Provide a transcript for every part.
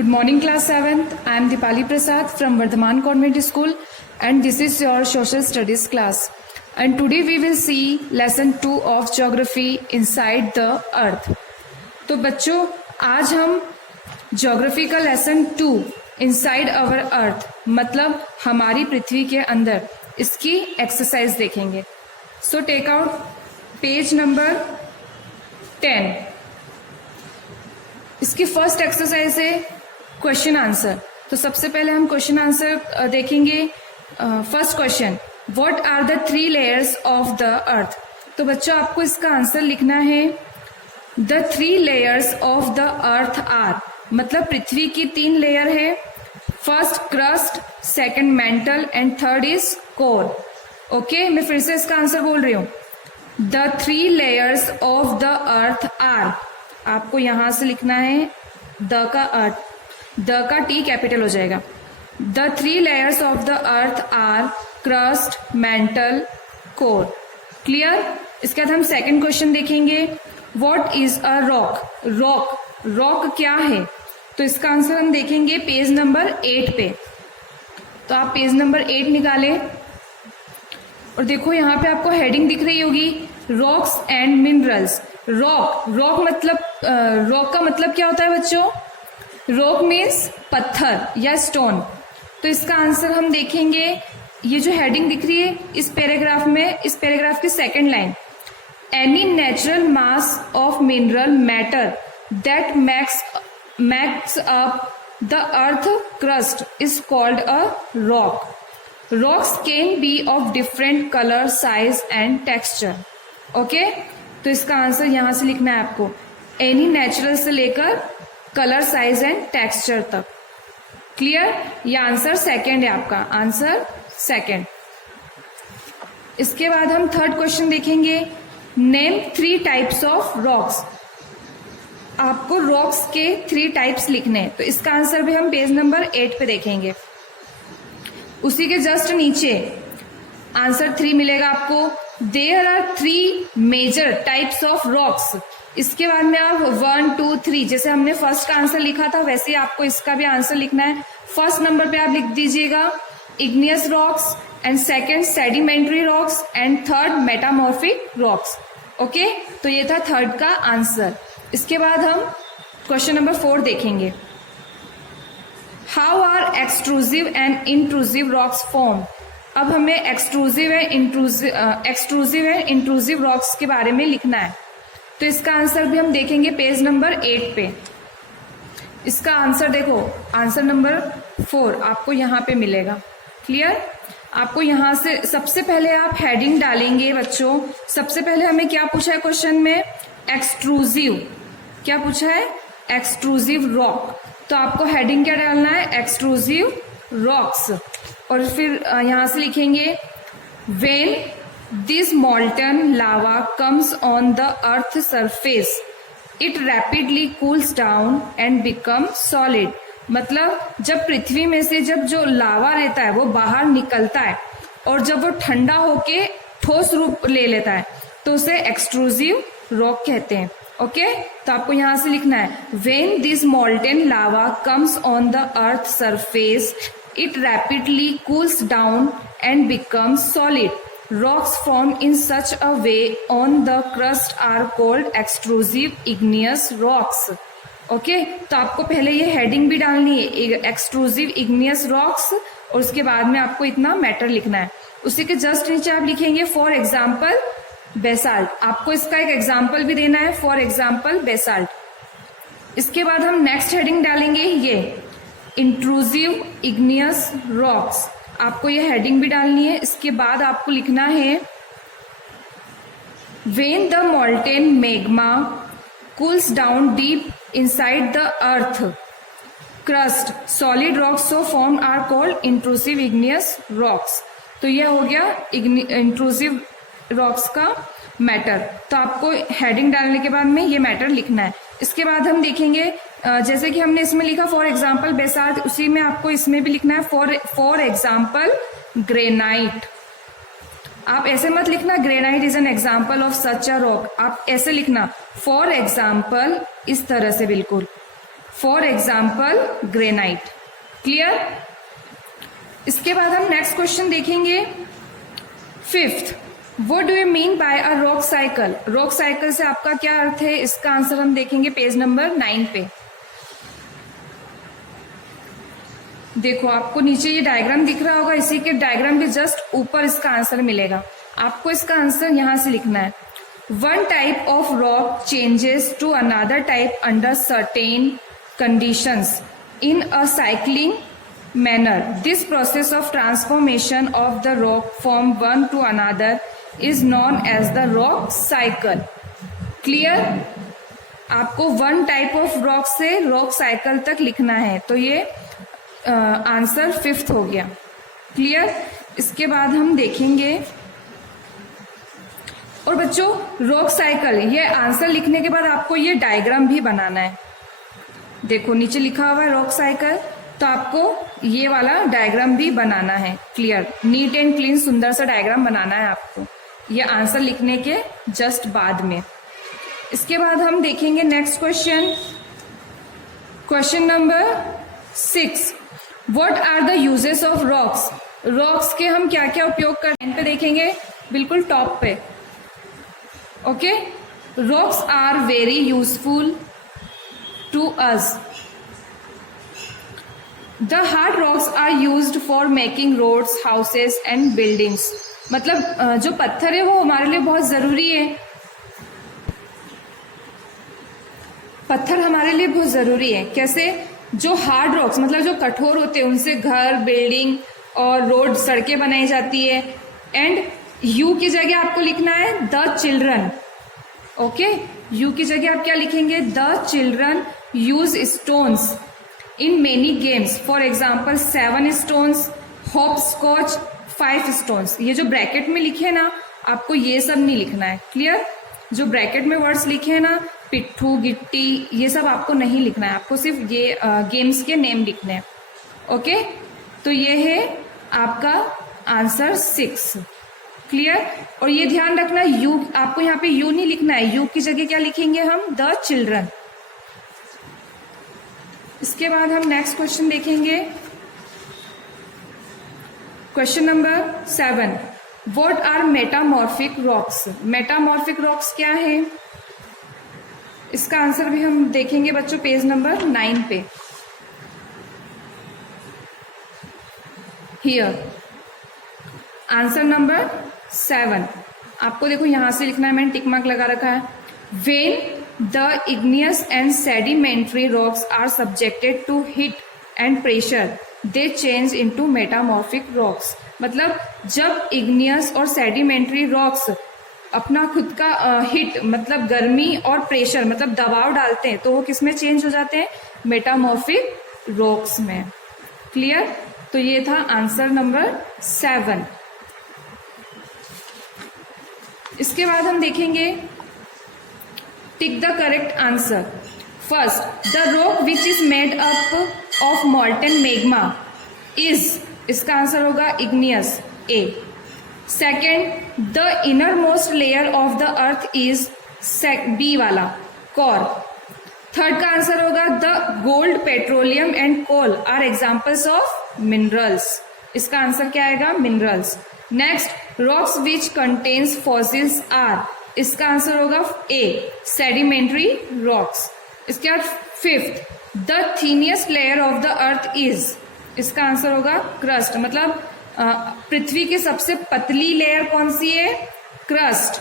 Good morning, class 7th. I am Dipali Prasad from Vardhaman Convent School, and this is your social studies class. And today we will see lesson 2 of geography inside the earth. तो बच्चों, आज हम geography का lesson 2 inside our अर्थ मतलब हमारी पृथ्वी के अंदर इसकी एक्सरसाइज देखेंगे. So take out page number 10. इसकी फर्स्ट एक्सरसाइज है क्वेश्चन आंसर. तो सबसे पहले हम क्वेश्चन आंसर देखेंगे. First question, what are the 3 layers of the earth. तो बच्चों आपको इसका आंसर लिखना है. The 3 layers of the earth are मतलब पृथ्वी की 3 लेयर है. First crust, second mantle and third is core. Okay, मैं फिर से इसका आंसर बोल रही हूं. The 3 layers of the earth are. आपको यहां से लिखना है द का टी कैपिटल हो जाएगा. The 3 layers of the earth are crust, mantle, core. Clear. इसके बाद हम सेकंड क्वेश्चन देखेंगे. What is a rock. Rock क्या है. तो इसका आंसर हम देखेंगे पेज नंबर 8 पे. तो आप पेज नंबर 8 निकालें और देखो यहाँ पे आपको हेडिंग दिख रही होगी, रॉक्स एंड मिनरल्स. रॉक मतलब रॉक का मतलब क्या होता है बच्चों. रॉक मीन्स पत्थर या स्टोन. तो इसका आंसर हम देखेंगे. ये जो हेडिंग दिख रही है इस पैराग्राफ में, इस पैराग्राफ की second line, any natural mass of mineral matter that makes up the earth crust is called a rock. Rocks can be of different color, size and texture. Okay? तो इसका answer यहां से लिखना है आपको. एनी नेचुरल से लेकर colour, size and texture तक. क्लियर. ये आंसर सेकंड है आपका. Answer second. इसके बाद हम थर्ड क्वेश्चन देखेंगे. Name 3 types of rocks. आपको रॉक्स के 3 टाइप्स लिखने हैं. तो इसका आंसर भी हम पेज नंबर 8 पे देखेंगे. उसी के जस्ट नीचे आंसर 3 मिलेगा आपको. There are 3 major types of rocks. इसके बाद में आप 1, 2, 3 जैसे हमने फर्स्ट का आंसर लिखा था वैसे ही आपको इसका भी आंसर लिखना है. फर्स्ट नंबर पे आप लिख दीजिएगा igneous rocks, and second sedimentary rocks, and third metamorphic rocks. Okay, तो ये था थर्ड का आंसर. इसके बाद हम क्वेश्चन नंबर 4 देखेंगे. How are extrusive and intrusive rocks form. अब हमें एक्सट्रूसिव एंड इंट्रूसिव रॉक्स के बारे में लिखना है. तो इसका आंसर भी हम देखेंगे पेज नंबर 8 पे. इसका आंसर देखो, आंसर नंबर 4 आपको यहाँ पे मिलेगा. क्लियर. आपको यहां से सबसे पहले आप हेडिंग डालेंगे बच्चों. सबसे पहले हमें क्या पूछा है क्वेश्चन में, एक्सट्रूसिव. क्या पूछा है, एक्सट्रूसिव रॉक. तो आपको हेडिंग क्या डालना है, एक्सट्रूसिव रॉक्स. और फिर यहां से लिखेंगे when this मॉल्टन lava comes on the earth surface it rapidly cools down and become solid. मतलब जब पृथ्वी में से जब जो लावा रहता है वो बाहर निकलता है और जब वो ठंडा होके ठोस रूप ले लेता है तो उसे एक्सट्रूसिव रॉक कहते हैं. ओके, तो आपको यहां से लिखना है when this molten lava comes on the earth surface it rapidly cools down and becomes solid. Rocks form in such a way on the crust are called extrusive igneous rocks. Okay, तो आपको पहले ये heading भी डालनी है, extrusive igneous rocks, और उसके बाद में आपको इतना मैटर लिखना है. उसी के जस्ट नीचे आप लिखेंगे फॉर एग्जाम्पल बेसाल्ट. आपको इसका एक एग्जाम्पल भी देना है, फॉर एग्जाम्पल बेसाल्ट. इसके बाद हम नेक्स्ट हेडिंग डालेंगे ये इंट्रूसिव इग्नियस रॉक्स. आपको ये हेडिंग भी डालनी है. इसके बाद आपको लिखना है when the molten magma cools down deep inside the earth crust solid rocks so formed are called intrusive igneous rocks. तो ये हो गया इंट्रूसिव रॉक्स का मैटर. तो आपको हेडिंग डालने के बाद में ये मैटर लिखना है. इसके बाद हम देखेंगे जैसे कि हमने इसमें लिखा फॉर एग्जाम्पल बेसाल्ट, उसी में आपको इसमें भी लिखना है फॉर एग्जाम्पल ग्रेनाइट. आप ऐसे मत लिखना granite is an example of such a rock. आप ऐसे लिखना फॉर एग्जाम्पल, इस तरह से बिल्कुल फॉर एग्जाम्पल ग्रेनाइट। क्लियर? इसके बाद हम नेक्स्ट क्वेश्चन देखेंगे। Fifth, what do you mean by a rock cycle? Rock cycle से आपका क्या अर्थ है? इसका आंसर हम देखेंगे पेज नंबर 9 पे। देखो आपको नीचे ये डायग्राम दिख रहा होगा, इसी के डायग्राम के जस्ट ऊपर इसका आंसर मिलेगा। आपको इसका आंसर यहां से लिखना है। One type of rock changes to another type under certain conditions in a cycling manner. This process of transformation of the rock from one to another is known as the rock cycle. Clear? आपको one type of rock से rock cycle तक लिखना है, तो ये answer fifth हो गया। Clear? इसके बाद हम देखेंगे, और बच्चों रॉक साइकिल ये आंसर लिखने के बाद आपको ये डायग्राम भी बनाना है। देखो नीचे लिखा हुआ है रॉक साइकिल, तो आपको ये वाला डायग्राम भी बनाना है। क्लियर? नीट एंड क्लीन सुंदर सा डायग्राम बनाना है आपको ये आंसर लिखने के जस्ट बाद में। इसके बाद हम देखेंगे next question, question number 6, what are the uses of rocks? Rocks के हम क्या क्या उपयोग करते हैं पे देखेंगे, बिल्कुल टॉप पे। Okay, rocks are very useful to us. The hard rocks are used for making roads, houses and buildings. मतलब जो पत्थर है वो हमारे लिए बहुत जरूरी है। पत्थर हमारे लिए बहुत जरूरी है। कैसे? जो हार्ड रॉक्स मतलब जो कठोर होते हैं उनसे घर, बिल्डिंग और रोड, सड़कें बनाई जाती है। एंड यू की जगह आपको लिखना है द चिल्ड्रन। ओके, यू की जगह आप क्या लिखेंगे? The children use stones in many games, for example 7 stones, hopscotch, 5 stones। ये जो ब्रैकेट में लिखे है ना, आपको ये सब नहीं लिखना है। क्लियर? जो ब्रैकेट में वर्ड्स लिखे हैं ना, पिट्ठू, गिट्टी, ये सब आपको नहीं लिखना है, आपको सिर्फ ये गेम्स के नेम लिखने हैं। ओके, तो ये है आपका आंसर 6। क्लियर? और ये ध्यान रखना, यू आपको यहाँ पे यू नहीं लिखना है, यू की जगह क्या लिखेंगे हम? The children. इसके बाद हम नेक्स्ट क्वेश्चन देखेंगे, question number 7, what are metamorphic rocks? Metamorphic rocks क्या है? इसका आंसर भी हम देखेंगे बच्चों पेज नंबर 9 पे। हियर आंसर नंबर 7 आपको देखो यहां से लिखना है, मैंने टिक मार्क लगा रखा है। When the igneous and sedimentary rocks are subjected to heat and pressure, they change into metamorphic rocks। मतलब जब igneous और sedimentary rocks अपना खुद का हिट मतलब गर्मी और प्रेशर मतलब दबाव डालते हैं, तो वो किस में चेंज हो जाते हैं? मेटामॉर्फिक रॉक्स में। क्लियर? तो ये था आंसर नंबर 7। इसके बाद हम देखेंगे, tick the correct answer. First, the rock which is made up of molten magma is, इसका आंसर होगा igneous, A. Second, the inner most layer of the earth is, B वाला, कोर। थर्ड का answer होगा the gold, petroleum and coal are examples of minerals, इसका answer क्या आएगा? Minerals. Next, rocks which contains fossils are, इसका answer होगा A, sedimentary rocks. इसके बाद fifth, the thinnest layer of the earth is, इसका आंसर होगा क्रस्ट। मतलब पृथ्वी की सबसे पतली लेयर कौन सी है? क्रस्ट।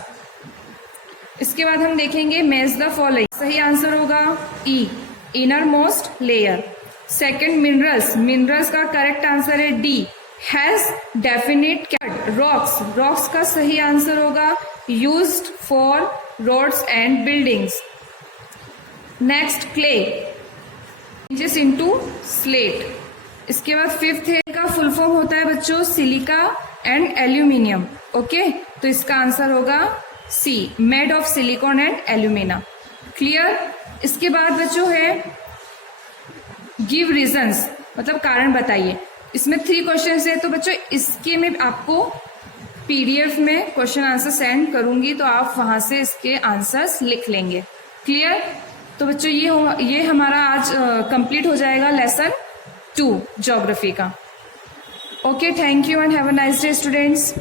इसके बाद हम देखेंगे मैच द फॉलोइंग, सही आंसर होगा E, inner most layer. Second, minerals, minerals का करेक्ट आंसर है D, has definite cat. Rocks, rocks का सही आंसर होगा used for roads and buildings. Next, clay changes into slate। इसके बाद फिफ्थ है का फुल फॉर्म होता है बच्चों सिलिका एंड एल्यूमिनियम। ओके, तो इसका आंसर होगा C, made of silicon and alumina. Clear? इसके बाद बच्चों है गिव रीजंस, मतलब कारण बताइए। इसमें 3 क्वेश्चन है, तो बच्चों इसके में आपको पीडीएफ में क्वेश्चन आंसर सेंड करूंगी, तो आप वहां से इसके आंसर्स लिख लेंगे। क्लियर? तो बच्चों ये हमारा आज कंप्लीट हो जाएगा लेसन 2 ज्योग्राफी का। Okay, thank you and have a nice day students.